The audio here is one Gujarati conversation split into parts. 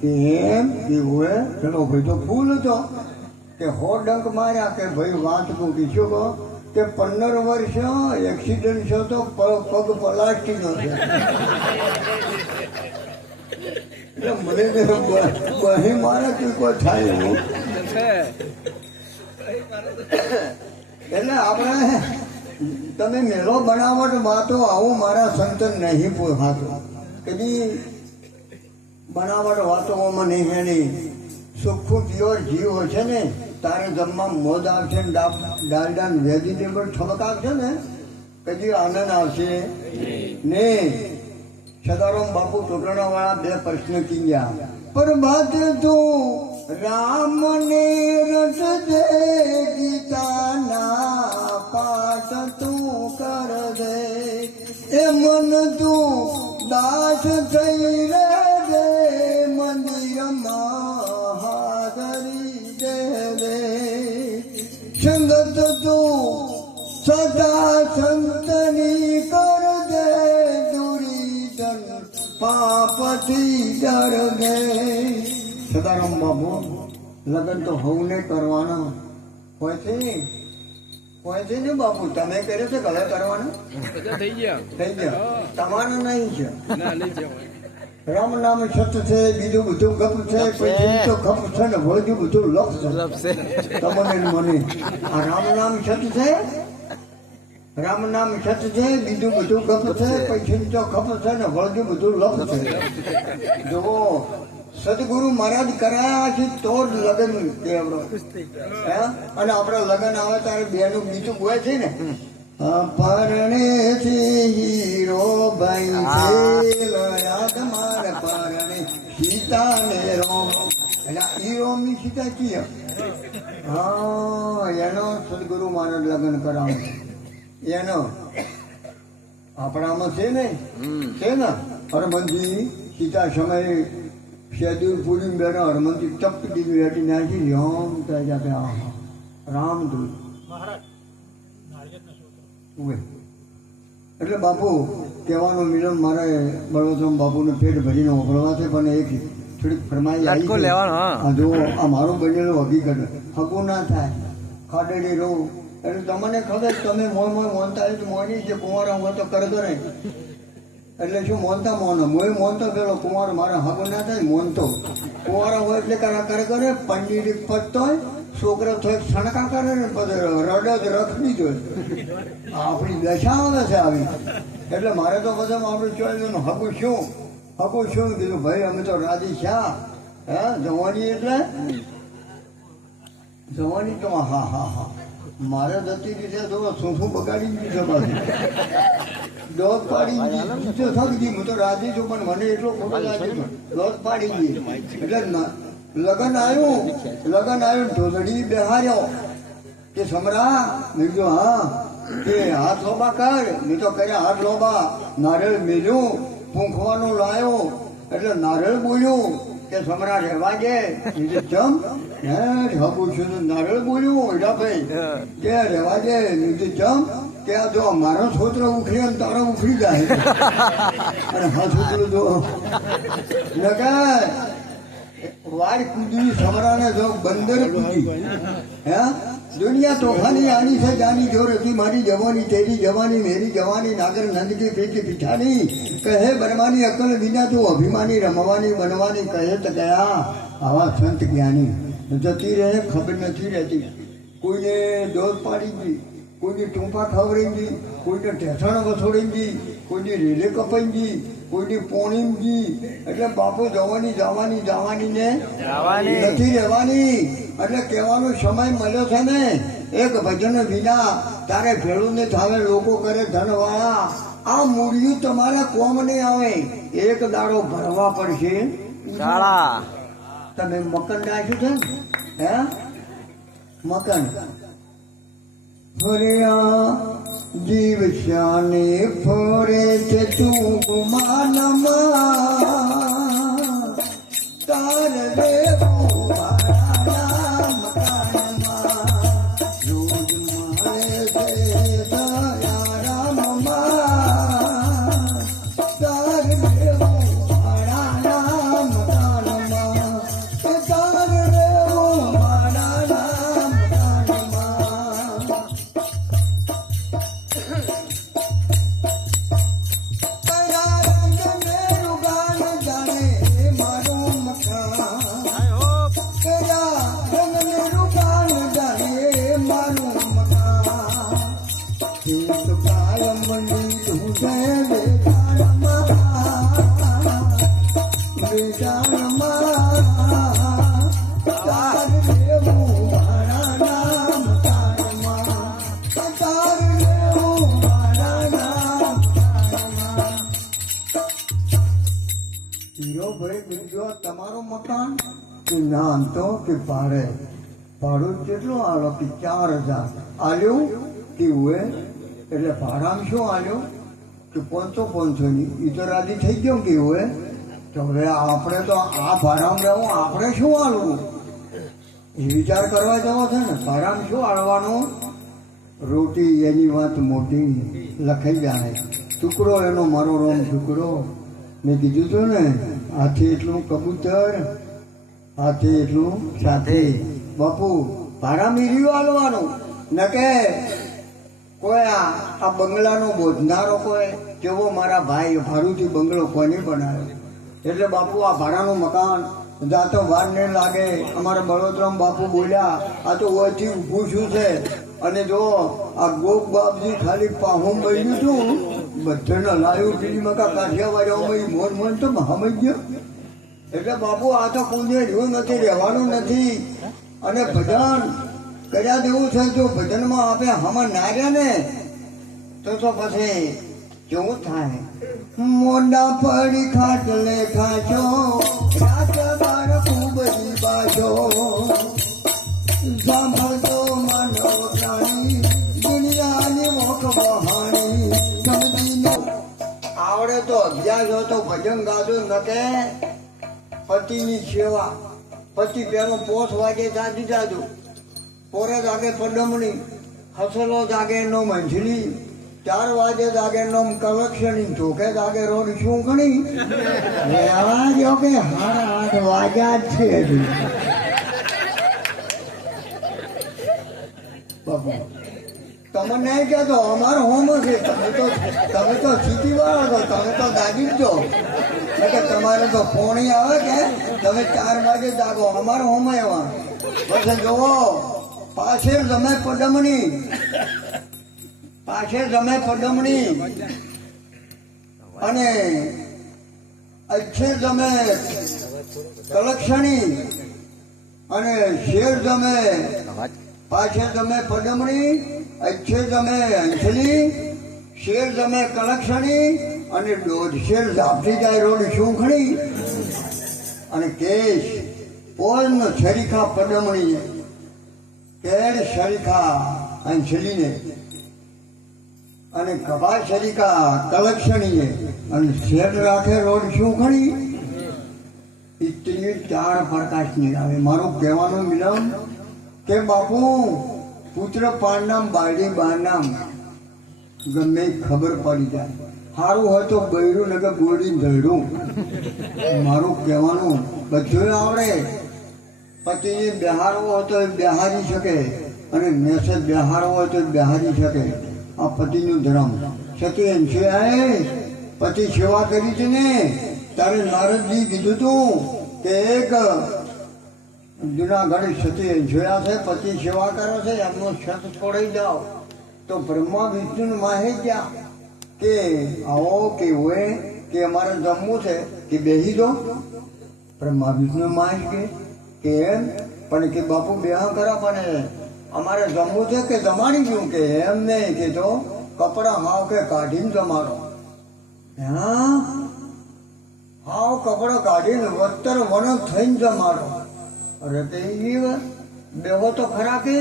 કે એમ કે હોય પેલો ભાઈ તો ફૂલ હતો. કે હો ડંક માર્યા કે ભાઈ વાત મૂકી શું કહો કે પંદર વર્ષ એક્સિડન્ટ થયો તો પગ પ્લાસ્ટિકનો છે એટલે મને બહી મારે કે કોઈ થાય એવું એટલે આપણે, તમે મેળો બનાવટ વાતો આવું મારા સંતન નહીં પોહાતો કદી બનાવટ વાતોમાં નહીં એની સુખું પ્યોર જીવ છે ને, તારે જમવા મોદ આવશે ને ડાલડા વેજીટેબલ ઠબક આવશે ને? કદી આનંદ આવશે? ને સદારામ બાપુ ટોટણા વાળા બે પ્રશ્ન કીયા પ્રભાત તું રામ ને રસ દે, ગીતાના પાઠ તું કર દે. એ મન તું દાસ થઈ રે સદા સંતની કર દે દુરીજન પાપથી ડર દે સદારામ બાબુ લગ્ન તો હવને કરવાના હોય છે ને હોય છે ને બાપુ તમે કર્યો છે ગળે કરવાના બધા થઈ ગયા થઈ ગયા તમારા નહીં છે ના નહીં જવાય રામ નામ સત છે બીજું બધું ગપ છે પછી તો ગપ છે ને વળગ્યું બધું લપ છે તમને ને મને આ રામ નામ સત છે રામ નામ છત છે બીજું બધું ગપ છે પછી તો ખપ છે ને વળગી બધું લપ છે. જુઓ સદગુરુ મહારાજ કરાયા છે તો જ લગ્ન અને આપણા લગ્ન આવે ત્યારે બે નું બીજું હોય છે ને? પરણે હીરો ભાઈ છે લયા તમારે પરણે સીતા ને રોમ. એટલે હીરો ની સીતા કીએ. હા એનો સદગુરુ મહારાજ લગ્ન કરાવે એનો. આપણામાં છે ને? છે ને? હરમનજી સીતા સમયે શેદુર પૂરી બેનો હરમનજી ચપ દીધું વેટી નાખી રામ ત્યાં જાતે આહા. રામ દૂત. એટલે બાપુ કહેવાનો મિલન મારે બળવતરામ બાપુને પેટ ભરીને ઓગળવા છે પણ એક થોડીક ફરમાઈ આવી લેવાનો, જો આ મારું બનેલું હકીકત. હકું ના થાય. ખાડેલી રહું એટલે તમને ખબર તમે મોય મોય મોનતા એટલે મોની જે કુંવારા હોય તો કરતો નહીં. એટલે શું મોનતા મોનો? મોય મોનતો પેલો કુંવાર, મારા હગો ના થાય, મોનતો. કુંવારા હોય એટલે કરા કરે કરે, પંડિત પતતો હોય, છોકરો થોડીક છણકા કરે ને પછી રડ જ રખડી જોઈએ આપણી દશા આવે છે આવી. એટલે મારે તો બધા આપણું ચોઈનું હકું શું? હકું શું? કીધું, ભાઈ, અમે તો રાજી શા હે, જવાની એટલે? જવાની તો, હા હા હા. મારે દત્તી દીધે તો શું શું બગાડી દીધો પાછી દોત પાડી તો થકી ગઈ હું તો રાજી છું પણ મને એટલો ખોટો લાગે છે દોત પાડી ગઈ એટલે લગન આવ્યું. લગન આવ્યું ઢોલડી બેહાર્યો. કે સમરા મેં કીધું હા કે હાથ લોબા કર. મેં તો કર્યા હાથ લોબા. નારિયેળ મેલ્યું પૂંખવાનું લાયો. એટલે નારિયેળ બોલ્યું કે સમરા રહેવા દે મેં ચમ હે હબુ છું તો બોલ્યું ઓઢા ભાઈ કે રહેવા દે મેં ચમ કે આ જો મારો છોતરો ઉખડી અને તારો ઉખડી જાય. અને હા છોતરો જો લગાય વાર કૂદી સમરાને જો બંદર કૂદી હે દુનિયા તોફાની આની છે જાની જોર હતી મારી જવાની તેરી જવાની મેરી જવાની નાગર નંદકી પેટી પીઠાની કહે બનવાની અકલ વિના તું અભિમાની રમવાની બનવાની કહે તો કયા આવા સંત જ્ઞાની જતી રહે ખબર નથી રહેતી કોઈને દોધ પાડી ગઈ કોઈની ટૂંપા ખવડાવી ગઈ કોઈને ઠેઠણ વસોડી ગઈ કોઈની રેલે કપાઈ ગઈ કોઈની પૂર્ણિમજી એટલે બાપુ જવાની જવાની જવાની ને નથી રહેવાની. એટલે કહેવાનો સમય મળ્યો છે ને એક ભજન વિના તારે ભેળું ને થાવે લોકો કરે ધનવાળા. આ મૂળિયું તમારા કોમ નહીં આવે? એક દાડો ભરવા પડશે. શાળા. તમે મકન નાખ્યું છે હે? મકન. ફર્યા જીવ શાને ફરે છે તું માનમાં તાર દેવું હીરો ભાઈ, બીજો તમારું મકાન? કે ના તો કે ભાડે. ભાડું કેટલું આલો કે ચાર હજાર. આલ્યું? કે હોય એટલે ભાડામાં શું આલ્યું? કે પાંચસો પાંચસો ની એ તો રાજી થઈ ગયો કે હોય તો હવે આપણે તો આ ભાડામાં રહેવું, આપણે શું આલવું? એ વિચાર કરવા જવો છે ને. ભાડામાં શું આળવાનું રોટી, એની વાત મોટી લખાઈ જાય ટુકડો એનો મારો રોમ ટુકડો. મેં કીધું હતું ને, હાથી એટલું કબૂતર, હાથી એટલું સાથે. બાપુ, ભાડા મીર્યું આલવાનું ન કે કોઈ આ બંગલાનો બોધનારો કોઈ? કેવો મારા ભાઈ ભારુથી બંગલો કોની બનાવ્યો? એટલે બાપુ, આ ભાડાનું મકાન જાતો વાર ને લાગે. અમારે બળોદરામ બાપુ બોલ્યા, આ તો ઓછી ઊભું છું છે. અને જો આ ગોપ બાપજી ખાલી પાહું બન્યું છું બધાને લાવ્યું ટીવી મકા કાઠિયાવાડી મોર મન તો મહામય. ગયો એટલે બાપુ, આ તો કોઈને રહ્યું નથી, રહેવાનું નથી. અને ભજન કર્યા દેવું છે, જો ભજનમાં આપણે હમણાં ના રહ્યા ને, તો તો પછી કેવું થાય? મોંડા પડી ખાટલે ખાચો રાત બાર ખૂબ બાજો સાંભળતો અભ્યાસ હોય તો ભજન ગાજો ન કે પતિની સેવા. પતિ પેલો પોસ વાગે જાજી જાજુ. પોરે જાગે પડમણી હસલો જાગે નો મંજલી ચાર વાગે જાગે નો કલેક્શની ચોકે જાગે રોડ શું ગણી રહેવા જો કે હારા આઠ વાગ્યા જ છે. બાપુ. તમે નહીં કહેતો અમારો હોમ છે. તમે તો તમે તો સિટી વાળા છો તમે તો દાગી છો. એટલે તમારે તો પોણી આવે કે તમે ચાર વાગે જાગો. અમારો હોમ એવા. પછી જુઓ પાછળ તમે પડમણી પાછળ તમે પડમણી અને અચ્છે તમે કલક્ષણી. અને શેર તમે પાછળ તમે પડમણી અચ્છે તમે અંજલી, શેર તમે કલક્ષણી અને દોઢ શેર ઝાપટી જાય રોડ શૂંખણી. અને કેશ, પોલનો છરીખા પડમણી કેર શરીખા અંજલીને. અને કબા શરીકા કલક્ષણીએ અને શેર રાખે રોડ શૂંખણી. ઇતની ચાર પ્રકાશની આવે મારું કહેવાનું મિલન કે બાપુ પુત્ર પારનામ બાળી બારનામ, ગમે ખબર પડી જાય. સારું હોય તો બૈરું નગર ગોળી ધડું મારું કહેવાનું બધું આવડે. પતિને બિહારવો હોય તો બિહારી શકે. અને મેસેજ બિહારવો હોય તો બિહારી શકે. આ પતિનું ધર્મ. સતી છે આએ પતિ સેવા કરી છે ને? તારે નારદજી કીધું તું કે એક જુનાગઢ સતી જોયા છે પતિ સેવા કરો છે, એમનો છત છોડાઈ જાઓ. તો બ્રહ્મા વિષ્ણુ માહે ગયા કે આવો કે હોય કે અમારે જમવું છે, કે બેહી દો બ્રહ્મા વિષ્ણુ માહે કે એમ, પણ કે બાપુ બેહા કરા, પણ અમારે જમવું છે કે જમાડી ગયું કે એમ નહીં કે તો કપડા હાવ કે કાઢીને જમાડો. હા? હાવ કપડા કાઢીને વસ્ત્ર વણ થઈને જમાડો. અરે તે બેહો તો ખરા કે.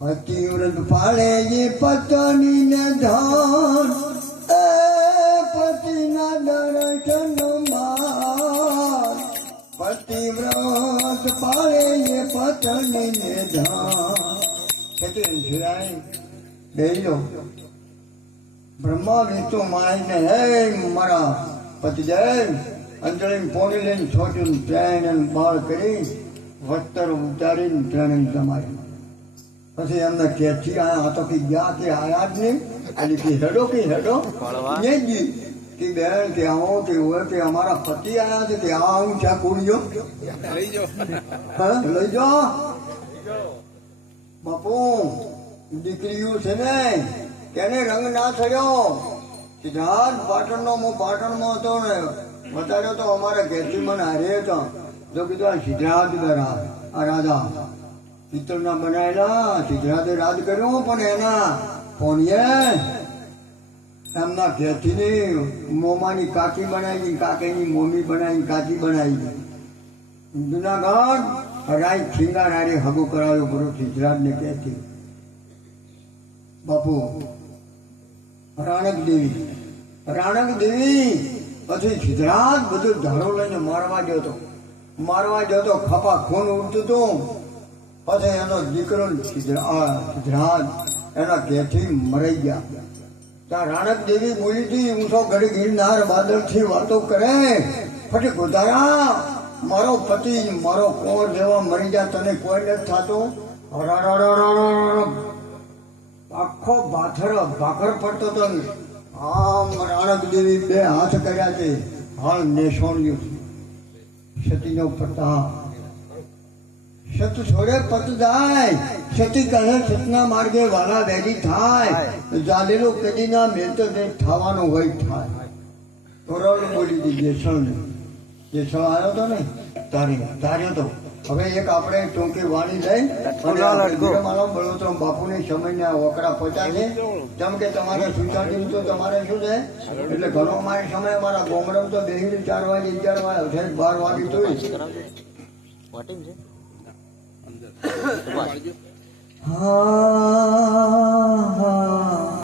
પતિવ્રત પાળે જે પતની ને ધન, એ પતિના દર્શન માન. પતિવ્રત પાળે જે પતની ને ધન કેટલી જીરાય બેજો બ્રહ્મા વિષ્ણુ માઈને હે મારા પતિજય અંજલિને પોણી લઈને ટ્રેન અને બાળ કરી વસ્તર ઉતારીને ટ્રેનિંગ જમાડી પછી એમને ખેંચી આ કે ગયા કે આયા જ નહીં? અને કે હેડો કે હેડો. ને જી કે બેન કે આવો કે હોય કે અમારા પતિ આયા છે કે આ હું ચા કુડીયો લઈ જો. હા લઈ જાઓ બાપુ દીકરીઓ છે ને તેને રંગ ના થયો? સિદ્ધાર્થ પાટણનો હું પાટણમાં હતો ને બતાડ્યો તો અમારા ઘેરથી મને હારે હતો. તો કીધું, આ સિદ્ધરાજ કરા આ રાજા. પિત્તળના બનાવેલા સિદ્ધરાજે રાજ કર્યું, પણ એના કોણીએ એમના ઘેરથી મોમાની કાકી બનાવી, કાકીની મોમી બનાવી, કાકી બનાવી. જુનાગઢ રાય ખીંગા હારે હગો કરાવ્યો ગુરુ સિદ્ધરાજ ને કહેતી બાપુ, રાણક દેવી રાણક દેવી પછી સિદ્ધરાજ બધું ધારો લઈને મારવા ગયો હતો મારવા ગયો હતો ખપા ખૂન ઉડતું હતું પછી એનો દીકરો સિદ્ધરાજ એના ઘેરથી મરાઈ ગયા. ત્યાં રાણક દેવી બોલી હતી તો ઘડી ગિરનાર બાદલથી વાતો કરે. ફટી ગોધારા, મારો પતિ, મારો કોર જેવા મરી ગયા, તને કોઈ નથી થતો? આખો ભાથર ભાખર પડતો હતો. આમ રાણક દેવી બે હાથ કર્યા છે. હાલ નેસોણ્યું સતીનો પ્રતાપ. સત છોડે પત જાય. સતી કહે સતના માર્ગે વાલા વેલી થાય. જાલેલો કદી ના મેલતો ને થવાનો હોય થાય. તોરલ બોલી દીધી જેસણ ને જેસણ આવ્યો તો ને? તારી તાર્યો તો. હવે એક આપણે ટૂંકી વાણી લઈ બળવંતરામ બાપુની સમયના વકરા પહોંચ્યા જેમ કે તમારે સુચાડી તો તમારે શું છે? એટલે ઘણો માય સમય મારા ગોમરમ તો બેહીને ચાર વાગે અગિયાર વાગે બાર વાગે તો હા હા.